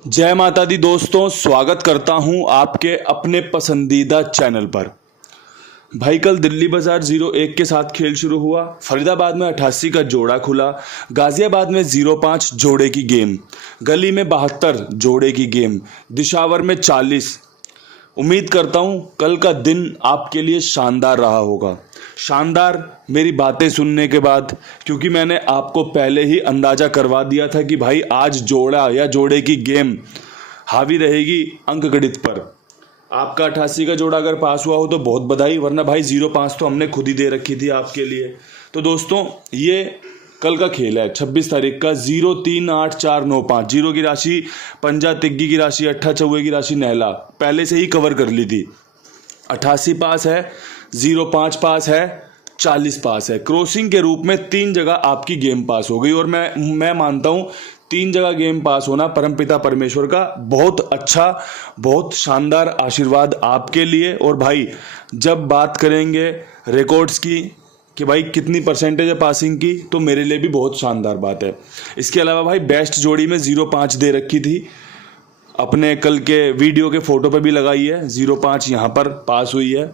जय माता दी दोस्तों, स्वागत करता हूं आपके अपने पसंदीदा चैनल पर। भाई कल दिल्ली बाजार 01 के साथ खेल शुरू हुआ। फरीदाबाद में 88 का जोड़ा खुला। गाजियाबाद में 05 जोड़े की गेम। गली में 72 जोड़े की गेम। दिशावर में 40। उम्मीद करता हूं कल का दिन आपके लिए शानदार रहा होगा। शानदार मेरी बातें सुनने के बाद, क्योंकि मैंने आपको पहले ही अंदाजा करवा दिया था कि भाई आज जोड़ा या जोड़े की गेम हावी रहेगी अंक गणित पर। आपका 88 का जोड़ा अगर पास हुआ हो तो बहुत बधाई, वरना भाई 05 तो हमने खुद ही दे रखी थी आपके लिए। तो दोस्तों ये कल का खेल है 26 तारीख का। 0 3 8 4 9 5 जीरो की राशि, पंजा तिग्गी की राशि, अट्ठा चौवे की राशि नहला पहले से ही कवर कर ली थी। 88 पास है, 05 पास है, 40 पास है। क्रॉसिंग के रूप में 3 जगह आपकी गेम पास हो गई। और मैं मानता हूं 3 जगह गेम पास होना परमपिता परमेश्वर का बहुत अच्छा, बहुत शानदार आशीर्वाद आपके लिए। और भाई जब बात करेंगे रिकॉर्ड्स की कि भाई कितनी परसेंटेज है पासिंग की, तो मेरे लिए भी बहुत शानदार बात है। इसके अलावा भाई बेस्ट जोड़ी में 05 दे रखी थी, अपने कल के वीडियो के फोटो पे भी लगाई है। 05 यहाँ पर पास हुई है,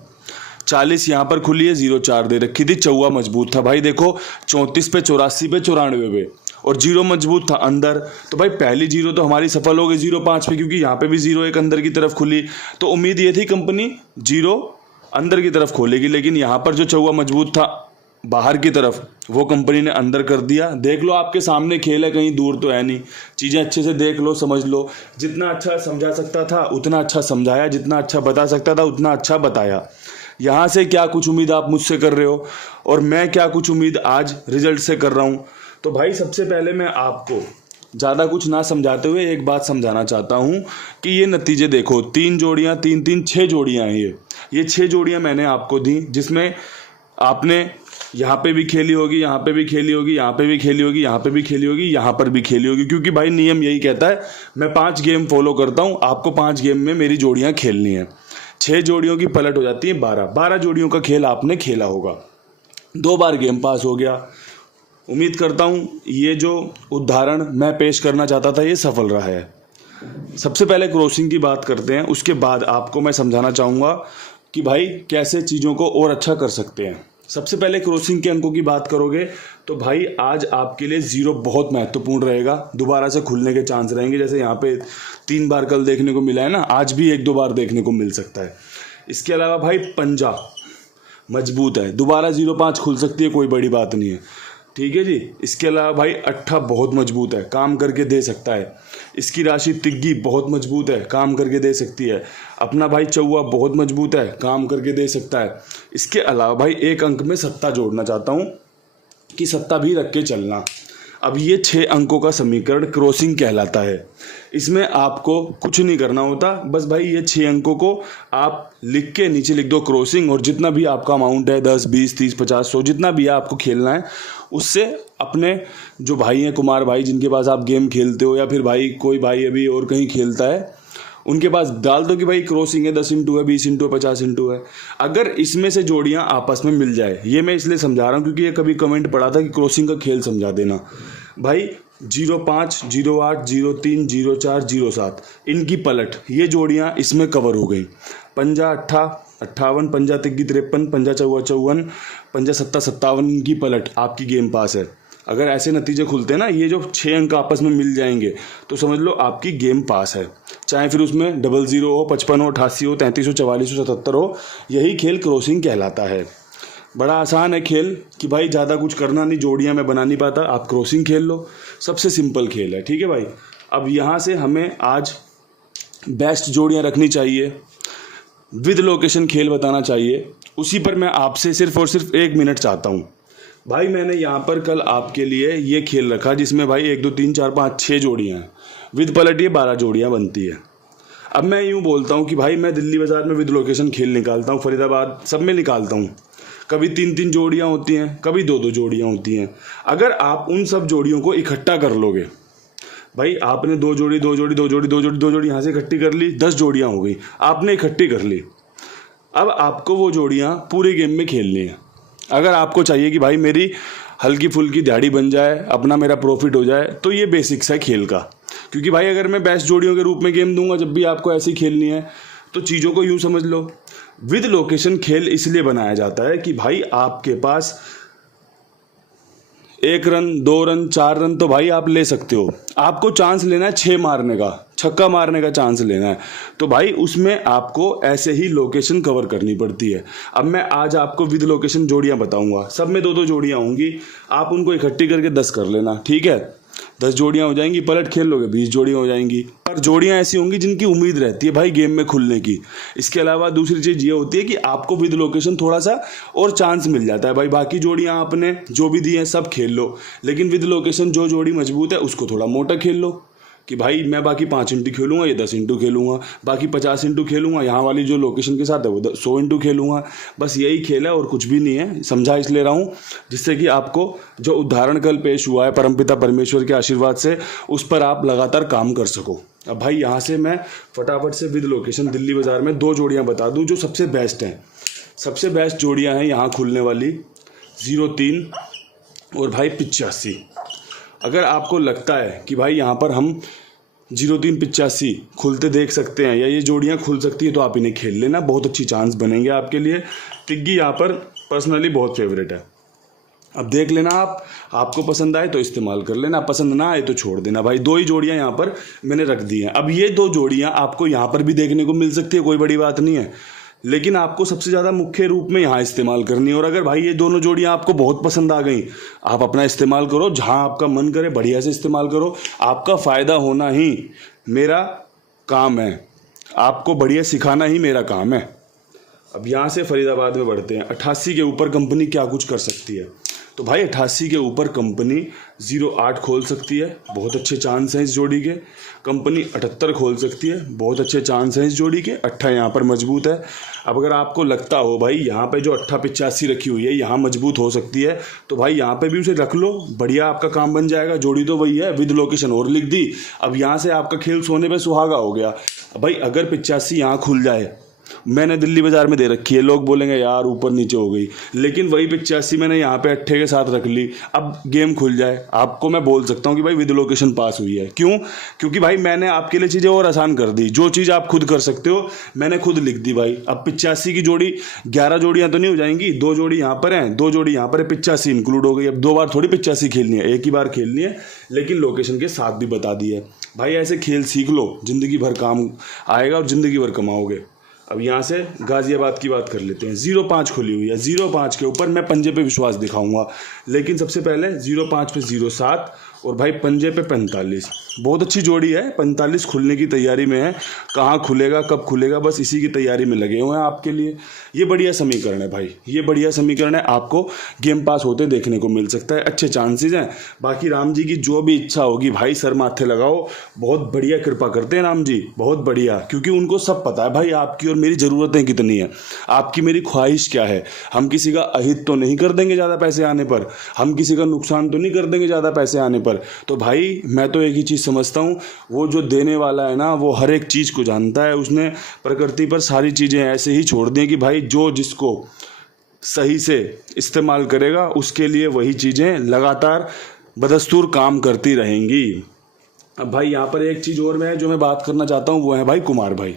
40 यहाँ पर खुली है, 04 दे रखी थी। चौवा मजबूत था भाई, देखो 34 पे, 84 पे, 94 पे, और 0 मजबूत था अंदर। तो भाई पहली 0 तो हमारी सफल हो गई 05 पे, क्योंकि यहाँ पे भी 0 एक अंदर की तरफ खुली। तो उम्मीद ये थी कंपनी 0 अंदर की तरफ खोलेगी, लेकिन यहाँ पर जो चौवा मजबूत था बाहर की तरफ, वो कंपनी ने अंदर कर दिया। देख लो आपके सामने खेल है, कहीं दूर तो है नहीं। चीज़ें अच्छे से देख लो, समझ लो। जितना अच्छा समझा सकता था उतना अच्छा समझाया, जितना अच्छा बता सकता था उतना अच्छा बताया। यहाँ से क्या कुछ उम्मीद आप मुझसे कर रहे हो और मैं क्या कुछ उम्मीद आज रिजल्ट से कर रहा हूँ। तो भाई सबसे पहले मैं आपको ज़्यादा कुछ ना समझाते हुए एक बात समझाना चाहता हूँ कि ये नतीजे देखो, 3 जोड़ियाँ, 3 3 6 जोड़ियाँ हैं। ये 6 जोड़ियाँ मैंने आपको दी, जिसमें आपने यहाँ पे भी खेली होगी, यहाँ पे भी खेली होगी, यहाँ पे भी खेली होगी, यहाँ पे भी खेली होगी, यहाँ पर भी खेली होगी। क्योंकि भाई नियम यही कहता है, मैं 5 गेम फॉलो करता हूँ, आपको 5 गेम में मेरी जोड़ियाँ खेलनी है। 6 जोड़ियों की पलट हो जाती है 12 जोड़ियों का खेल आपने खेला होगा। 2 बार गेम पास हो गया। उम्मीद करता हूँ ये जो उदाहरण मैं पेश करना चाहता था ये सफल रहा है। सबसे पहले क्रॉसिंग की बात करते हैं, उसके बाद आपको मैं समझाना चाहूँगा कि भाई कैसे चीज़ों को और अच्छा कर सकते हैं। सबसे पहले क्रॉसिंग के अंकों की बात करोगे तो भाई आज आपके लिए 0 बहुत महत्वपूर्ण रहेगा। दोबारा से खुलने के चांस रहेंगे, जैसे यहाँ पे 3 बार कल देखने को मिला है ना, आज भी 1-2 बार देखने को मिल सकता है। इसके अलावा भाई पंजा मजबूत है, दोबारा 05 खुल सकती है, कोई बड़ी बात नहीं है, ठीक है जी। इसके अलावा भाई अट्ठा बहुत मजबूत है, काम करके दे सकता है। इसकी राशि तिग्गी बहुत मजबूत है, काम करके दे सकती है। अपना भाई चौवा बहुत मजबूत है, काम करके दे सकता है। इसके अलावा भाई एक अंक में सत्ता जोड़ना चाहता हूँ कि सत्ता भी रख के चलना। अब ये 6 अंकों का समीकरण क्रॉसिंग कहलाता है। इसमें आपको कुछ नहीं करना होता, बस भाई ये 6 अंकों को आप लिख के नीचे लिख दो क्रॉसिंग, और जितना भी आपका अमाउंट है 10 20 30 50 100 जितना भी है आपको खेलना है, उससे अपने जो भाई हैं, कुमार भाई जिनके पास आप गेम खेलते हो, या फिर भाई कोई भाई अभी और कहीं खेलता है, उनके पास डाल दो कि भाई क्रॉसिंग है 10 इंटू है, 20 इंटू है, 50 इंटू है। अगर इसमें से जोड़ियां आपस में मिल जाए, ये मैं इसलिए समझा रहा हूँ क्योंकि ये कभी कमेंट पड़ा था कि क्रॉसिंग का खेल समझा देना। भाई 05 08 03 04 07 इनकी पलट, ये जोड़ियां इसमें कवर हो गई। पंजा अट्ठा 58, पंजा तिग्गी 53, पंजा चौवा 54, पंजा सत्ता 57 इनकी पलट, आपकी गेम पास है। अगर ऐसे नतीजे खुलते हैं ना, ये जो 6 अंक आपस में मिल जाएंगे, तो समझ लो आपकी गेम पास है। चाहे फिर उसमें 00 हो, 55 हो, 88 हो, 33 हो, 44 हो, 77 हो, यही खेल क्रॉसिंग कहलाता है। बड़ा आसान है खेल कि भाई ज़्यादा कुछ करना नहीं, जोड़ियाँ मैं बना नहीं पाता, आप क्रॉसिंग खेल लो, सबसे सिंपल खेल है, ठीक है भाई। अब यहाँ से हमें आज बेस्ट जोड़ियाँ रखनी चाहिए, विद लोकेशन खेल बताना चाहिए। उसी पर मैं आपसे सिर्फ और सिर्फ 1 मिनट चाहता हूँ। भाई मैंने यहाँ पर कल आपके लिए ये खेल रखा, जिसमें भाई 1 2 3 4 5 6 जोड़ियाँ हैं, विद पलट ये 12 जोड़ियाँ बनती है। अब मैं यूँ बोलता हूँ कि भाई मैं दिल्ली बाजार में विद लोकेशन खेल निकालता हूँ, फरीदाबाद सब में निकालता हूँ। कभी 3-3 जोड़ियाँ होती हैं, कभी 2-2 जोड़ियाँ होती हैं। अगर आप उन सब जोड़ियों को इकट्ठा कर लोगे, भाई आपने 2 जोड़ी 2 जोड़ी 2 जोड़ी 2 जोड़ी 2 जोड़ी यहाँ से इकट्ठी कर ली, 10 जोड़ियाँ हो गई, आपने इकट्ठी कर ली। अब आपको वो जोड़ियाँ पूरे गेम में खेलनी है। अगर आपको चाहिए कि भाई मेरी हल्की फुल्की दिहाड़ी बन जाए, अपना मेरा प्रॉफिट हो जाए, तो ये बेसिक्स है खेल का। क्योंकि भाई अगर मैं बेस्ट जोड़ियों के रूप में गेम दूंगा जब भी आपको ऐसी खेलनी है, तो चीज़ों को यूँ समझ लो, विद लोकेशन खेल इसलिए बनाया जाता है कि भाई आपके पास 1 रन 2 रन 4 रन तो भाई आप ले सकते हो, आपको चांस लेना है 6 मारने का, छक्का मारने का चांस लेना है, तो भाई उसमें आपको ऐसे ही लोकेशन कवर करनी पड़ती है। अब मैं आज आपको विद लोकेशन जोड़ियां बताऊंगा, सब में 2-2 जोड़ियां होंगी, आप उनको इकट्ठी करके 10 कर लेना, ठीक है। 10 जोड़ियां हो जाएंगी, पलट खेल लोगे 20 जोड़ियां हो जाएंगी, पर जोड़ियां ऐसी होंगी जिनकी उम्मीद रहती है भाई गेम में खुलने की। इसके अलावा दूसरी चीज़ ये होती है कि आपको विद लोकेशन थोड़ा सा और चांस मिल जाता है भाई, बाकी जोड़ियां आपने जो भी दी हैं सब खेल लो, लेकिन विद लोकेशन जो जोड़ी मजबूत है उसको थोड़ा मोटा खेल लो कि भाई मैं बाकी 5 इंटू खेलूंगा, ये 10 इंटू खेलूंगा, बाकी 50 इंटू खेलूंगा, यहाँ वाली जो लोकेशन के साथ है वो 100 इंटू खेलूंगा। बस यही खेल है और कुछ भी नहीं है, समझा इसलिए रहा हूँ जिससे कि आपको जो उदाहरण कल पेश हुआ है परमपिता परमेश्वर के आशीर्वाद से, उस पर आप लगातार काम कर सको। अब भाई यहाँ से मैं फटाफट से विद लोकेशन दिल्ली बाजार में 2 जोड़ियाँ बता दूँ जो सबसे बेस्ट हैं। सबसे बेस्ट जोड़ियाँ हैं यहाँ खुलने वाली 03 और भाई 85। अगर आपको लगता है कि भाई यहाँ पर हम 03-85 खुलते देख सकते हैं या ये जोड़ियाँ खुल सकती है, तो आप इन्हें खेल लेना, बहुत अच्छी चांस बनेंगे आपके लिए। तिग्गी यहाँ पर पर्सनली बहुत फेवरेट है, अब देख लेना आपको पसंद आए तो इस्तेमाल कर लेना, पसंद ना आए तो छोड़ देना। भाई 2 ही जोड़ियाँ यहाँ पर मैंने रख दी हैं। अब ये 2 जोड़ियाँ आपको यहाँ पर भी देखने को मिल सकती है, कोई बड़ी बात नहीं है, लेकिन आपको सबसे ज़्यादा मुख्य रूप में यहाँ इस्तेमाल करनी है। और अगर भाई ये दोनों जोड़ियाँ आपको बहुत पसंद आ गई, आप अपना इस्तेमाल करो, जहाँ आपका मन करे बढ़िया से इस्तेमाल करो, आपका फ़ायदा होना ही मेरा काम है, आपको बढ़िया सिखाना ही मेरा काम है। अब यहाँ से फरीदाबाद में बढ़ते हैं। 88 के ऊपर कंपनी क्या कुछ कर सकती है, तो भाई 88 के ऊपर कंपनी 08 खोल सकती है, बहुत अच्छे चांस हैं इस जोड़ी के। कंपनी 78 खोल सकती है, बहुत अच्छे चांस हैं इस जोड़ी के। 8 यहाँ पर मजबूत है। अब अगर आपको लगता हो भाई यहाँ पे जो 88-85 रखी हुई है यहाँ मजबूत हो सकती है, तो भाई यहाँ पे भी उसे रख लो, बढ़िया आपका काम बन जाएगा। जोड़ी तो वही है, विद लोकेशन और लिख दी। अब यहाँ से आपका खेल सोने पे सुहागा हो गया। भाई अगर 85 यहाँ खुल जाए, मैंने दिल्ली बाजार में दे रखी है, लोग बोलेंगे यार ऊपर नीचे हो गई, लेकिन वही 85 मैंने यहाँ पे 8 के साथ रख ली, अब गेम खुल जाए, आपको मैं बोल सकता हूँ कि भाई विद लोकेशन पास हुई है। क्यों? क्योंकि भाई मैंने आपके लिए चीज़ें और आसान कर दी, जो चीज़ आप खुद कर सकते हो मैंने खुद लिख दी भाई। अब 85 की जोड़ी 11 जोड़ियाँ तो नहीं हो जाएंगी, 2 जोड़ी यहाँ पर हैं, 2 जोड़ी यहाँ पर है, 85 इंक्लूड हो गई। अब 2 बार थोड़ी 85 खेलनी है, एक ही बार खेलनी है, लेकिन लोकेशन के साथ भी बता दी है। भाई ऐसे खेल सीख लो, जिंदगी भर काम आएगा और जिंदगी भर कमाओगे। अब यहाँ से गाजियाबाद की बात कर लेते हैं। 05 खुली हुई है, 05 के ऊपर मैं पंजे पे विश्वास दिखाऊंगा, लेकिन सबसे पहले 05 पे 07 और भाई पंजे पे 45। बहुत अच्छी जोड़ी है, 45 खुलने की तैयारी में है। कहाँ खुलेगा कब खुलेगा बस इसी की तैयारी में लगे हुए हैं आपके लिए। ये बढ़िया समीकरण है भाई, ये बढ़िया समीकरण है, आपको गेम पास होते देखने को मिल सकता है, अच्छे चांसेस हैं। बाकी राम जी की जो भी इच्छा होगी भाई सर माथे लगाओ, बहुत बढ़िया कृपा करते हैं राम जी, बहुत बढ़िया, क्योंकि उनको सब पता है भाई आपकी और मेरी ज़रूरतें कितनी है, आपकी मेरी ख्वाहिश क्या है। हम किसी का अहित तो नहीं कर देंगे ज़्यादा पैसे आने पर, हम किसी का नुकसान तो नहीं कर देंगे ज़्यादा पैसे आने पर। तो भाई मैं तो एक ही चीज़ समझता हूँ, वो जो देने वाला है ना वो हर एक चीज़ को जानता है। उसने प्रकृति पर सारी चीज़ें ऐसे ही छोड़ दी कि भाई जो जिसको सही से इस्तेमाल करेगा उसके लिए वही चीज़ें लगातार बदस्तूर काम करती रहेंगी। अब भाई यहाँ पर एक चीज़ और मैं जो मैं बात करना चाहता हूँ वो है भाई कुमार भाई।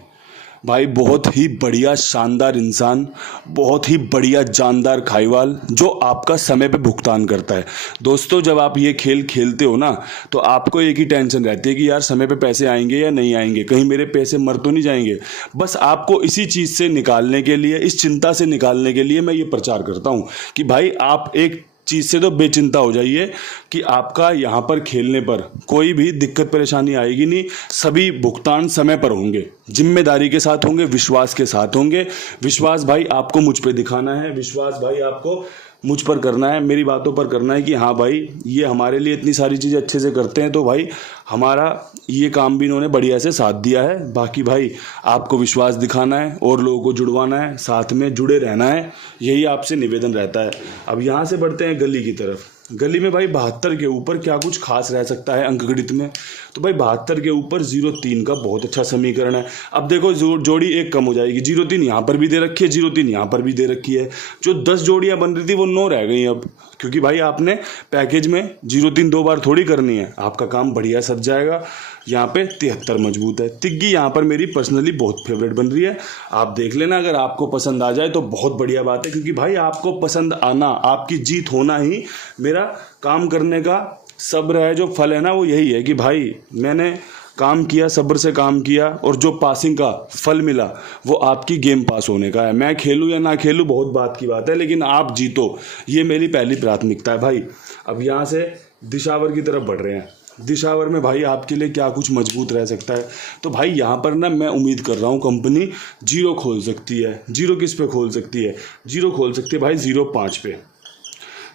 भाई बहुत ही बढ़िया शानदार इंसान, बहुत ही बढ़िया जानदार खाईवाल, जो आपका समय पे भुगतान करता है। दोस्तों जब आप ये खेल खेलते हो ना तो आपको एक ही टेंशन रहती है कि यार समय पे पैसे आएंगे या नहीं आएंगे, कहीं मेरे पैसे मर तो नहीं जाएंगे। बस आपको इसी चीज़ से निकालने के लिए, इस चिंता से निकालने के लिए मैं ये प्रचार करता हूँ कि भाई आप एक चीज़ से तो बेचिंता हो जाइए कि आपका यहाँ पर खेलने पर कोई भी दिक्कत परेशानी आएगी नहीं। सभी भुगतान समय पर होंगे, जिम्मेदारी के साथ होंगे, विश्वास के साथ होंगे। विश्वास भाई आपको मुझ पे दिखाना है, विश्वास भाई आपको मुझ पर करना है, मेरी बातों पर करना है कि हाँ भाई ये हमारे लिए इतनी सारी चीज़ें अच्छे से करते हैं, तो भाई हमारा ये काम भी इन्होंने बढ़िया से साथ दिया है। बाकी भाई आपको विश्वास दिखाना है और लोगों को जुड़वाना है, साथ में जुड़े रहना है, यही आपसे निवेदन रहता है। अब यहाँ से बढ़ते हैं गली की तरफ। गली में भाई 72 के ऊपर क्या कुछ खास रह सकता है अंकगणित में, तो भाई 72 के ऊपर 03 का बहुत अच्छा समीकरण है। अब देखो जोड़ी एक कम हो जाएगी, 03 यहाँ पर भी दे रखी है, 03 यहाँ पर भी दे रखी है। जो 10 जोड़ियाँ बन रही थी वो 9 रह गई अब, क्योंकि भाई आपने पैकेज में 03 2 बार थोड़ी करनी है, आपका काम बढ़िया सज जाएगा। यहाँ पे 73 मजबूत है। तिग्गी यहाँ पर मेरी पर्सनली बहुत फेवरेट बन रही है। आप देख लेना, अगर आपको पसंद आ जाए तो बहुत बढ़िया बात है, क्योंकि भाई आपको पसंद आना, आपकी जीत होना ही मेरा काम करने का सब्र है। जो फल है ना वो यही है कि भाई मैंने काम किया, सब्र से काम किया, और जो पासिंग का फल मिला वो आपकी गेम पास होने का है। मैं खेलूँ या ना खेलूँ बहुत बात की बात है, लेकिन आप जीतो, ये मेरी पहली प्राथमिकता है भाई। अब यहाँ से दिशावर की तरफ बढ़ रहे हैं। दिशावर में भाई आपके लिए क्या कुछ मजबूत रह सकता है, तो भाई यहाँ पर ना मैं उम्मीद कर रहा हूँ कंपनी जीरो खोल सकती है। जीरो किस पे खोल सकती है? जीरो खोल सकती है भाई 0.5 पे,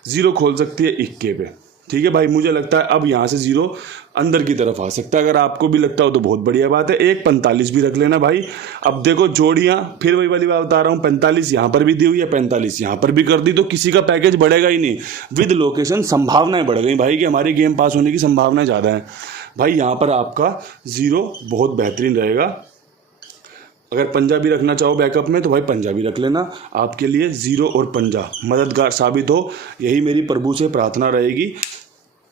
जीरो खोल सकती है 21 पे। ठीक है भाई, मुझे लगता है अब यहाँ से जीरो अंदर की तरफ आ सकता है। अगर आपको भी लगता हो तो बहुत बढ़िया बात है। 1.45 भी रख लेना भाई। अब देखो जोड़ियाँ, फिर वही वाली बात बता रहा हूँ, 45 यहाँ पर भी दी हुई है, 45 यहाँ पर भी कर दी, तो किसी का पैकेज बढ़ेगा ही नहीं। विद लोकेशन संभावनाएं बढ़ गई भाई कि हमारी गेम पास होने की संभावनाएं ज़्यादा है। भाई यहाँ पर आपका जीरो बहुत बेहतरीन रहेगा। अगर पंजाबी रखना चाहो बैकअप में तो भाई पंजाबी रख लेना, आपके लिए जीरो और पंजा मददगार साबित हो, यही मेरी प्रभु से प्रार्थना रहेगी।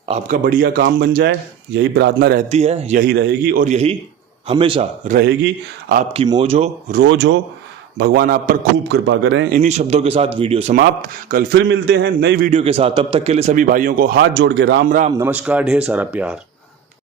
आपका बढ़िया काम बन जाए, यही प्रार्थना रहती है, यही रहेगी और यही हमेशा रहेगी। आपकी मौज हो, रोज हो, भगवान आप पर खूब कृपा करें। इन्हीं शब्दों के साथ वीडियो समाप्त। कल फिर मिलते हैं नई वीडियो के साथ। तब तक के लिए सभी भाइयों को हाथ जोड़ के राम राम, नमस्कार, ढेर सारा प्यार।